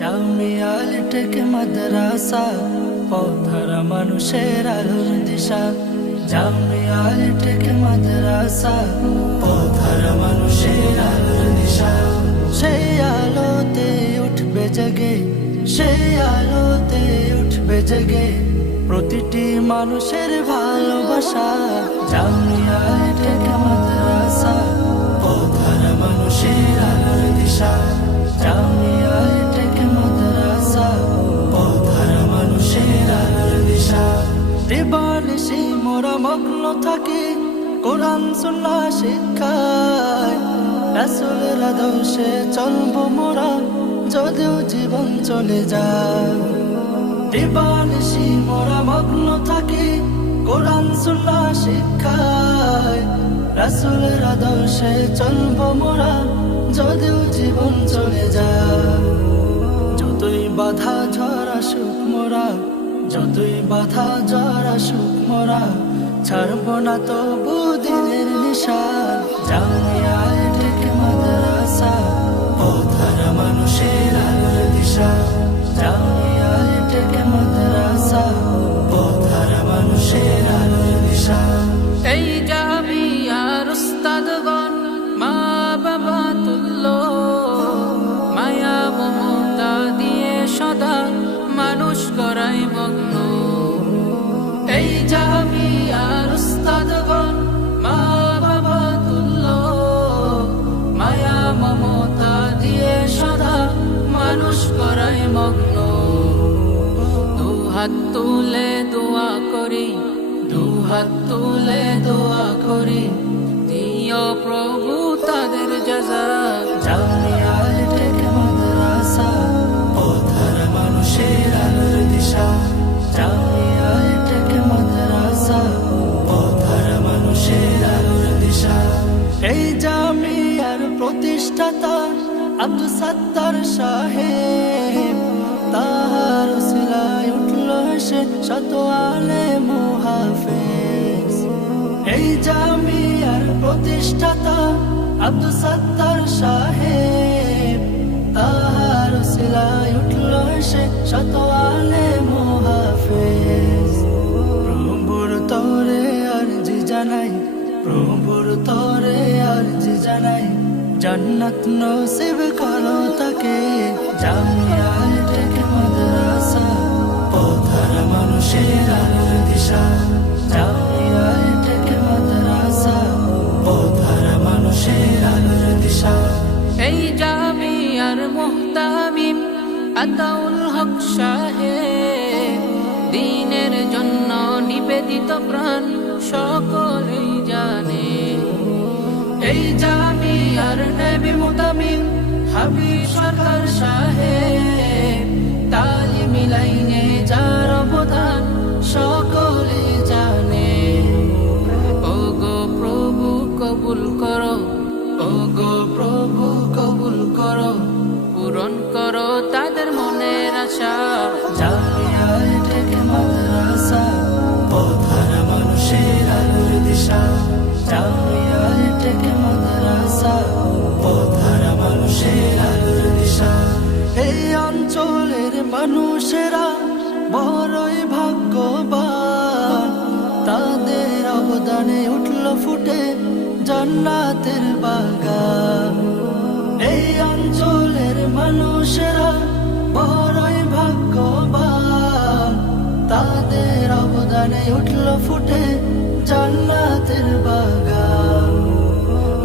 Jamia take মাদ্রাসা পথহারা মানুষের আলোর দিশা। Jamia take মাদ্রাসা পথহারা মানুষের আলোর দিশা। সেই আলোতে উঠবে জেগে, সেই আলোতে উঠবে জেগে প্রতিটি মানুষের ভালোবাসা। জামিয়া টেক মাদ্রাসা পথহারা মানুষের আলোর দিশা। জামিয়া টেক মাদ্রাসা পথহারা মানুষের আলোর দিশা। দিবানিশি মোরা মগ্ন থাকি কোরআন সুন্নাহ শিক্ষায়। রাসূলের আদর্শে চলবো মোরা যদিও জীবন চলে যায়। দিবানিশি মোরা মগ্ন থাকি কোরআন সুন্নাহ শিক্ষায়। রাসূলের আদর্শে চলবো মোরা যদিও জীবন চলে যায়। যতই বাধা ঝড় আসুক মোরা, যতই বাধা ঝড় আসুক মোরা ছাড়বো না তবু দিনের নিশান। জামিয়া টেক মাদ্রাসা পথহারা মানুষের আলোর দিশা। জামিয়া টেক মাদ্রাসা পথহারা মানুষের আলোর দিশা। এই জামিয়ার উস্তাদগণ মা বাবা তুল্য, মায়া মমতা দিয়ে সদা মানুষ করাই মগ্ন। এই জামিয়ার উস্তাদগণ মা বাবা তুল্য, মায়া মমতা দিয়ে সদা মানুষ করাই মগ্ন। দুহাত তুলে দোয়া করি, দুহাত তুলে দোয়া করি দিও প্রভু তাদের জাযা। জামিয়া টেক মাদ্রাসা পথহারা মানুষের আলোর দিশা। জামিয়া টেক মাদ্রাসা পথহারা মানুষের আলোর দিশা। এই জামিয়ার প্রতিষ্ঠাতা আব্দুল সাত্তার সাহেব, তাহার উসিলায় উঠল সে শত আলেম ও হাফেজ। এই জামিয়ার প্রতিষ্ঠাতা আব্দুল সাত্তার সাহেব, তাহার উসিলায় উঠল সে শত আলেম ও হাফেজ। প্রভুর তরে আরজি জানাই, প্রভুর তরে আরজি জানাই জান্নাত নসিব করো তাকে। জামিয়া টেক মাদ্রাসা পথহারা মানুষের আলোর দিশা। জামিয়া টেক মাদ্রাসা পথহারা মানুষের আলোর দিশা। এই জামিয়ার মুহতামিম আতাউল হক সাহেব, দ্বীনের জন্য নিবেদিত প্রাণ সকলেই জানে। এই জামিয়ার নবী মুতামিম হাবিব সরকার সাহেব, তালিমি লাইনে যার অবদান সকলেই জানে। ও গো প্রভু কবুল করো, ও গো প্রভু কবুল করো, পূরণ করো তাদের মনের আশা। জামিয়া টেক মাদ্রাসা পথহারা মানুষের আলোর দিশা। জামিয়া টেক মাদ্রাসা পথহারা মানুষের আলোর দিশা। এই অঞ্চলের মানুষেরা বড়ই ভাগ্যবান, তাদের অবদানে উঠল ফুটে জান্নাতের বাগান। এই অঞ্চলের মানুষেরা বড়ই ভাগ্যবান, তাদের অবদানে উঠল ফুটে জান্নাতের বাগান।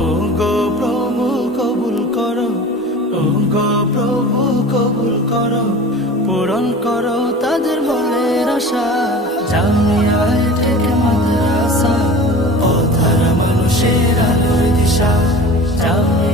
ও গো প্রভু কবুল করো, ও গো প্রভু কবুল করো, পূরণ করো তাদের মনের আশা। জামিয়া টেক মাদ্রাসা পথহারা মানুষের আলোর দিশা। জামিয়া